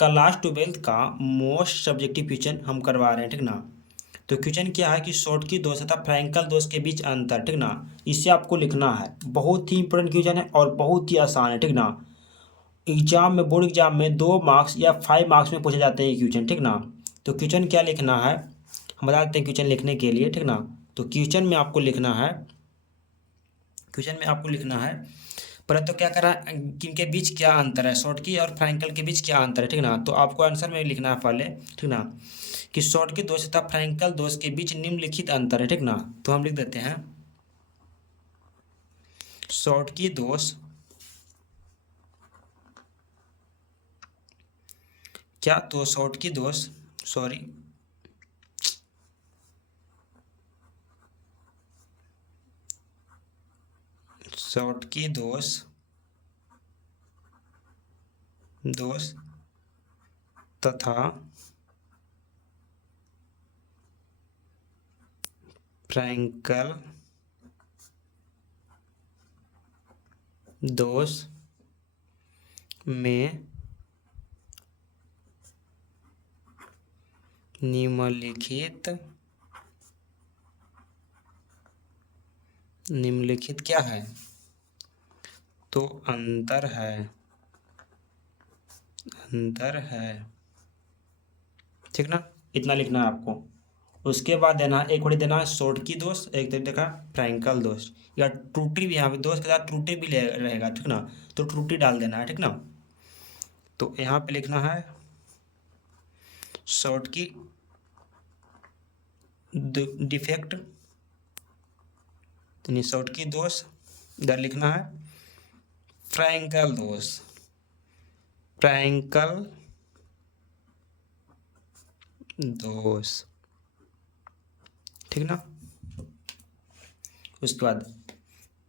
Class 12th का most subjective question हम करवा रहे हैं, ठीक ना। तो क्वेश्चन क्या है कि शॉर्टकी दोष तथा फ्रैंकल दोष के बीच अंतर, ठीक ना। इसे आपको लिखना है। बहुत ही इंपॉर्टेंट क्वेश्चन है और बहुत ही आसान है, ठीक ना। एग्जाम में, बोर्ड एग्जाम में 2 मार्क्स या 5 मार्क्स में पूछे जाते हैं ये क्वेश्चन, ठीक ना। तो क्वेश्चन क्या लिखना है हम बता देते हैं क्वेश्चन लिखने के लिए, ठीक ना। तो क्वेश्चन में आपको लिखना है, पहले तो क्या करा किनके बीच क्या अंतर है, शॉर्टकी और फ्रैंकल के बीच क्या अंतर है, ठीक ना। तो आपको आंसर में लिखना है पहले, ठीक ना, कि शॉर्टकी दोष तथा फ्रैंकल दोष के बीच निम्नलिखित अंतर है, ठीक ना। तो हम लिख देते हैं शॉर्टकी दोष क्या, तो शॉर्टकी दोष, सॉरी, शॉर्टकी दोष तथा फ्रैंकल दोष में निम्नलिखित क्या है, तो अंतर है, ठीक ना। इतना लिखना है आपको। उसके बाद देना एक बड़ी देना है शॉर्टकी दोष, एक देखा फ्रैंकल दोष, या त्रुटि भी, यहाँ पे दोष के साथ त्रुटि भी रहेगा, ठीक ना। तो त्रुटि डाल देना है, ठीक ना। तो यहाँ पे लिखना है शॉर्टकी डिफेक्ट, यानी शॉर्टकी दोष, इधर लिखना है फ्रैंकल दोष, ठीक ना। उसके बाद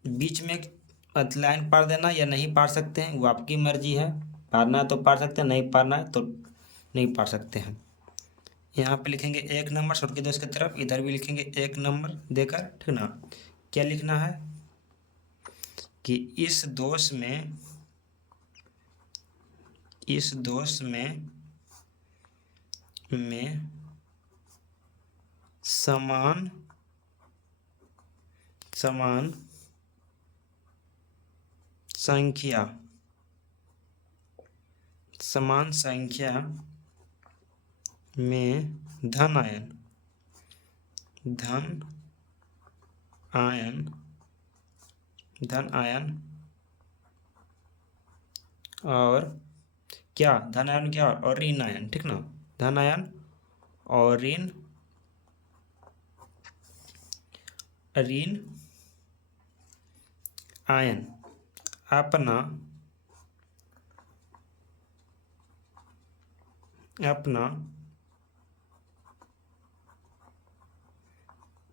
बीच में लाइन पार देना या नहीं पार सकते हैं, वो आपकी मर्जी है। पारना है तो पार सकते हैं, नहीं पारना है तो नहीं पार सकते हैं। यहाँ पे लिखेंगे 1 नंबर शॉर्टकी दोष की तरफ, इधर भी लिखेंगे 1 नंबर देकर, ठीक ना। क्या लिखना है कि इस दोष में समान संख्या में धन आयन और क्या, धन आयन क्या और ऋण आयन, ठीक ना। धन आयन और ऋण आयन अपना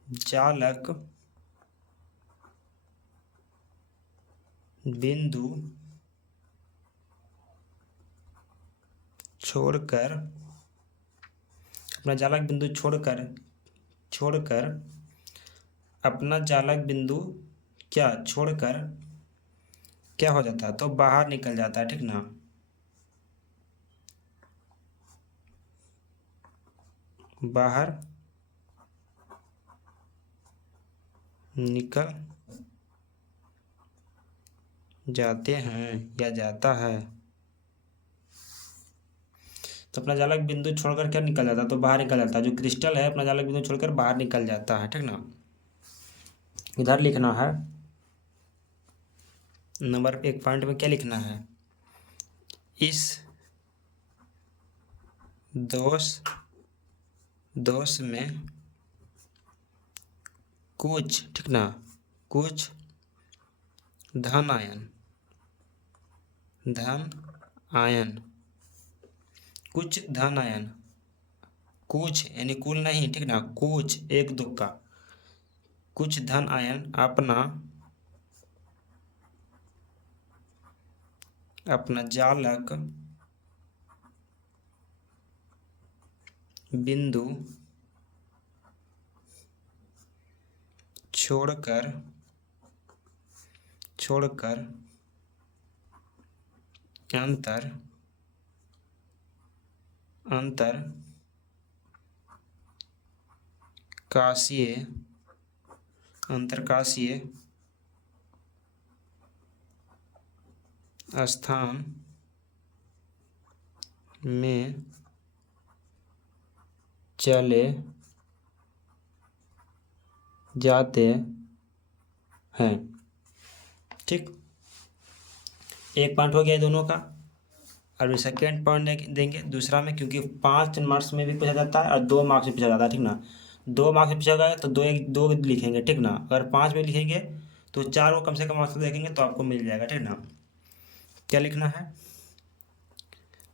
जालक बिंदु छोड़कर अपना जालक बिंदु क्या छोड़कर क्या हो जाता है, तो बाहर निकल जाता है, ठीक ना। बाहर निकल जाते हैं या जाता है, तो अपना जालक बिंदु छोड़कर क्या निकल जाता है, तो बाहर निकल जाता है। जो क्रिस्टल है अपना जालक बिंदु छोड़कर बाहर निकल जाता है, ठीक ना। इधर लिखना है नंबर 1 पॉइंट में क्या लिखना है, इस दोष में कुछ, ठीक ना, कुछ धन आयन, कुछ यानी कुल नहीं, ठीक ना, कुछ एक दो का, कुछ धन आयन अपना जालक बिंदु छोड़कर अंतर अंतरकाशीय स्थान में चले जाते हैं। ठीक, एक पॉइंट हो गया दोनों का। अभी सेकेंड पॉइंट देंगे दूसरा में, क्योंकि 5 मार्क्स में भी पूछा जाता है और 2 मार्क्स में पूछा जाता है। ठीक ना, 2 मार्क्स में पूछा गया तो दो लिखेंगे। ठीक ना, अगर 5 में लिखेंगे तो 4 को कम से कम मार्क्स देखेंगे तो आपको मिल जाएगा। ठीक ना, क्या लिखना है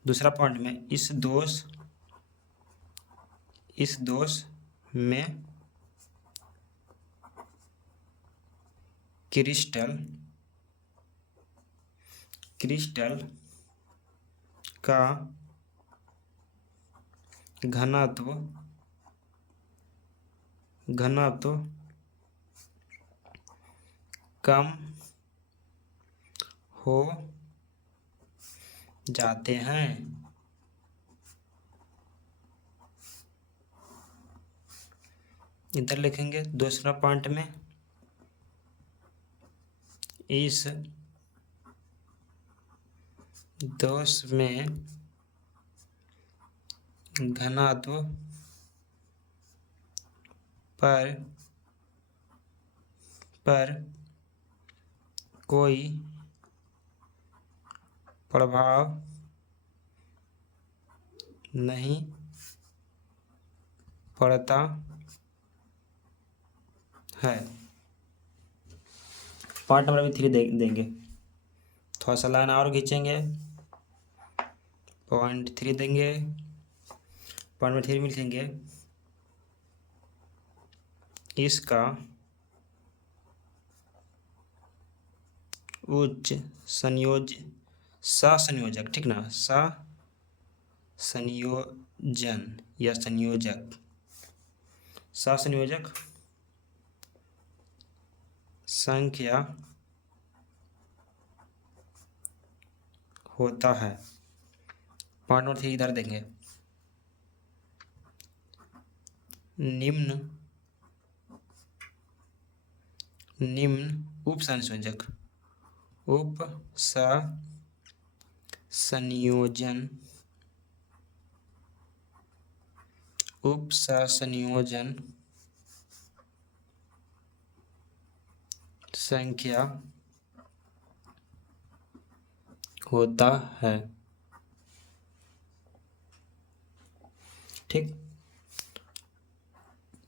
दूसरा पॉइंट में, इस दोष में क्रिस्टल का घनत्व कम हो जाते हैं। इधर लिखेंगे दूसरा पॉइंट में, इस दोष में घनत्व पर कोई प्रभाव नहीं पड़ता है। पार्ट नंबर 3 देंगे, थोड़ा सा लाइन और खींचेंगे, पॉइंट 3 देंगे। पॉइंट नंबर 3 में लिखेंगे, इसका उच्च संयोजक। ठीक ना, संयोजन या संयोजक संख्या होता है। पॉइंट नंबर 3 इधर देंगे, निम्न उपसंयोजक उपसंयोजन संख्या होता है। ठीक,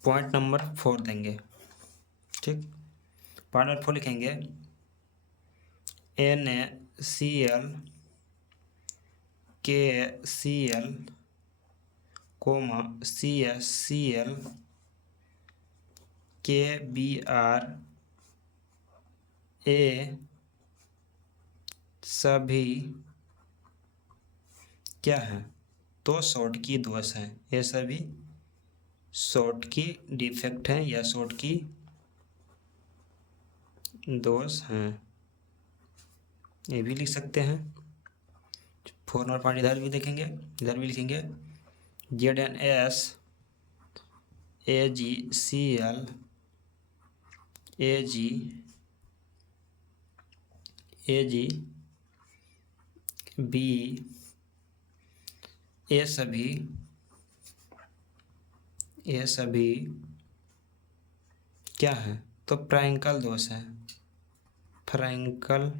पॉइंट नंबर 4 देंगे। ठीक, पॉइंट नंबर 4 लिखेंगे, NaCl KCl CaCl KBr ये सभी क्या हैं, तो शॉर्ट की दोष हैं। ये सभी शॉर्ट की डिफेक्ट हैं या शॉर्ट की दोष हैं, ये भी लिख सकते हैं। 4 नंबर पॉइंट इधर भी देखेंगे, इधर भी लिखेंगे, ZnS AgCl AgB ये सभी क्या है, तो फ्रैंकल दोष है। फ्रैंकल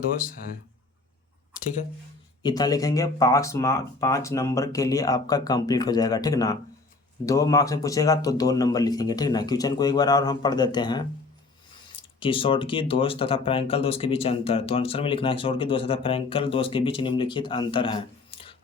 दोष है। ठीक है, इतना लिखेंगे, 5 नंबर के लिए आपका कंप्लीट हो जाएगा। ठीक ना, 2 मार्क्स में पूछेगा तो 2 नंबर लिखेंगे। ठीक ना, क्वेश्चन को एक बार और हम पढ़ देते हैं कि शॉर्टकी दोष तथा फ्रैंकल दोष के बीच अंतर। तो आंसर में लिखना है शॉर्टकी दोष तथा फ्रैंकल दोष के बीच निम्नलिखित अंतर है।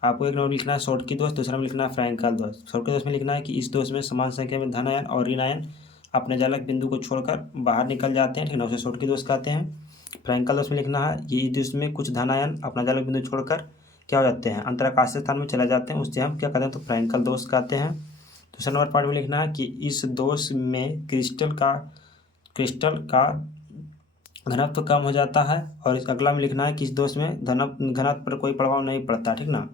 आपको एक नंबर लिखना है शॉर्टकी दोष, दूसरा में लिखना है फ्रैंकल दोष। शॉर्टकी दोष में लिखना है कि इस दोष में समान संख्या में धन आयन और ऋण आयन अपने चालक बिंदु को छोड़कर बाहर निकल जाते हैं। ठीक ना, उसे शॉर्टकी दोष कहते हैं। फ्रैंकल दोष में लिखना है कि इस दोष में कुछ धन आयन अपना चालक बिंदु छोड़कर क्या हो जाते हैं, अंतराकाशीय स्थान में चले जाते हैं, उससे हम क्या कहते हैं, तो फ्रैंकल दोष कहते हैं। दूसरा नंबर पार्ट में लिखना है कि इस दोष में क्रिस्टल का घनत्व कम हो जाता है। और इस अगला में लिखना है कि इस दोष में घनत्व पर कोई प्रभाव नहीं पड़ता, ठीक ना।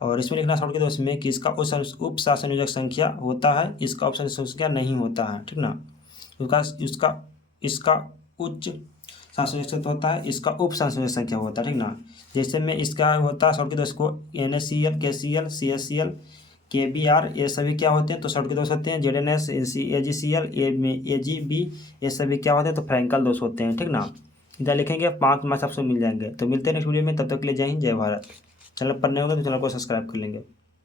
और इसमें लिखना शॉर्ट के दोष में कि इसका उप संयोजक संख्या होता है, इसका उप संयोजक संख्या नहीं होता है, ठीक ना। इसका उच्च संयोजक संख्या होता है, इसका उप संयोजक संख्या होता है, ठीक ना। जैसे में इसका होता है शॉर्ट के दोष को NaCl, KCl, CaCl, KBr, ये सभी क्या होते हैं तो शॉर्ट के दोष होते हैं। ZnS, AgCl, AgB, ये सभी क्या होते हैं तो फ्रैंकल दोष होते हैं, ठीक ना। इधर लिखेंगे 5 मार्क्स आपसे मिल जाएंगे। तो मिलते हैं नेक्स्ट वीडियो में, तब तक के लिए जय हिंद जय भारत। चैनल पर नए होंगे तो चैनल को सब्सक्राइब कर लेंगे।